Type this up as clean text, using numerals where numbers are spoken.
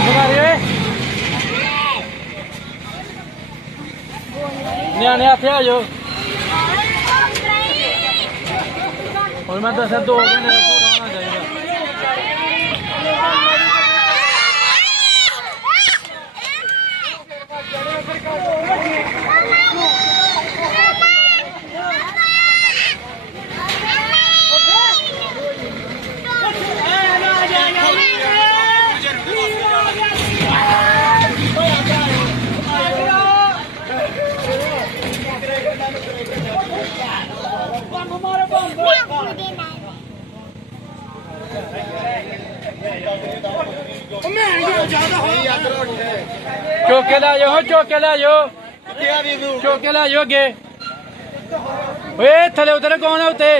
चुप कर न्याणे हथे आ जाओ और मैं दस 2 घंटे होना चाहिए चौके ला जाओ चौके ला जाओ चौके ला जाओ अगे थले उतरे कौन है उत्ते